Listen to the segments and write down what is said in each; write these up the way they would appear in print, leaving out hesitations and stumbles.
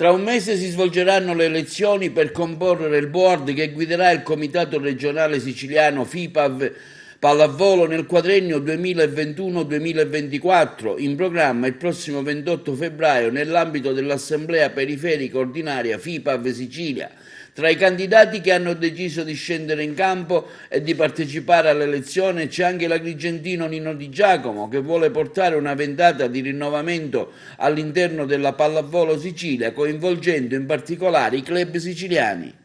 Tra un mese si svolgeranno le elezioni per comporre il board che guiderà il Comitato regionale siciliano FIPAV Pallavolo nel quadriennio 2021-2024, in programma il prossimo 28 febbraio nell'ambito dell'Assemblea Periferica Ordinaria FIPAV Sicilia. Tra i candidati che hanno deciso di scendere in campo e di partecipare all'elezione c'è anche l'agrigentino Nino Di Giacomo, che vuole portare una ventata di rinnovamento all'interno della pallavolo Sicilia, coinvolgendo in particolare i club siciliani.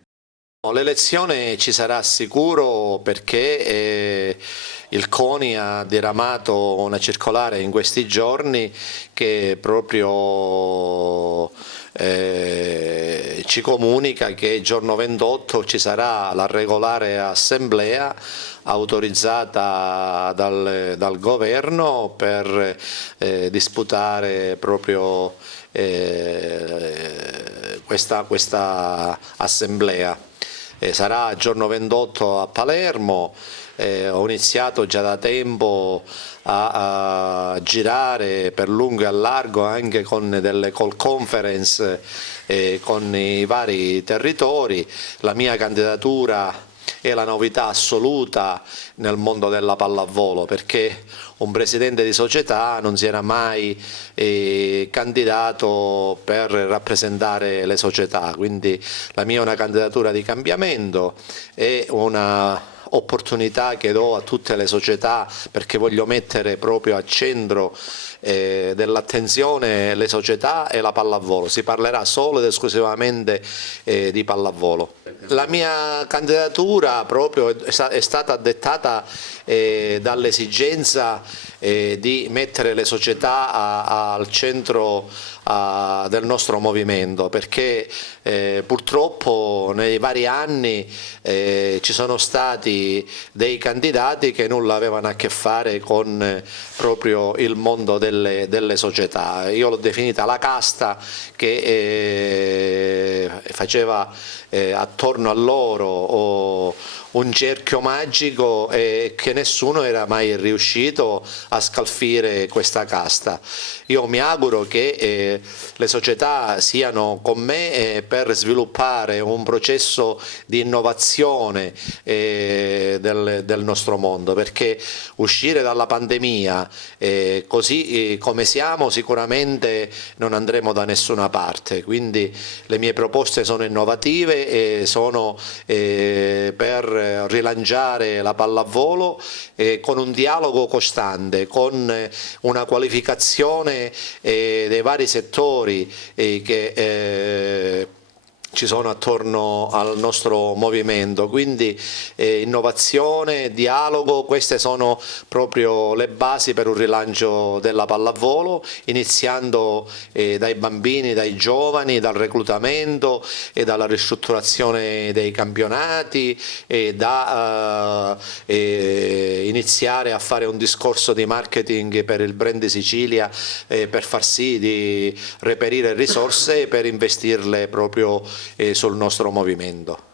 L'elezione ci sarà sicuro perché il CONI ha diramato una circolare in questi giorni che proprio ci comunica che il giorno 28 ci sarà la regolare assemblea autorizzata dal governo per disputare proprio questa assemblea. Sarà il giorno 28 a Palermo. Ho iniziato già da tempo a girare per lungo e a largo anche con delle call conference con i vari territori. La mia candidatura è la novità assoluta nel mondo della pallavolo, perché un presidente di società non si era mai candidato per rappresentare le società, quindi la mia è una candidatura di cambiamento, è una opportunità che do a tutte le società, perché voglio mettere proprio al centro dell'attenzione le società e la pallavolo. Si parlerà solo ed esclusivamente di pallavolo. La mia candidatura proprio è stata dettata dall'esigenza di mettere le società al centro del nostro movimento, perché purtroppo nei vari anni ci sono stati dei candidati che nulla avevano a che fare con proprio il mondo delle società. Io l'ho definita la casta che faceva attorno a loro un cerchio magico e che nessuno era mai riuscito a scalfire questa casta. Io mi auguro che le società siano con me per sviluppare un processo di innovazione del nostro mondo, perché uscire dalla pandemia così come siamo sicuramente non andremo da nessuna parte, quindi le mie proposte sono innovative e sono per rilanciare la pallavolo con un dialogo costante, con una qualificazione dei vari settori che ci sono attorno al nostro movimento, quindi innovazione, dialogo, queste sono proprio le basi per un rilancio della pallavolo, iniziando dai bambini, dai giovani, dal reclutamento e dalla ristrutturazione dei campionati e da iniziare a fare un discorso di marketing per il brand di Sicilia per far sì di reperire risorse per investirle proprio sul nostro movimento.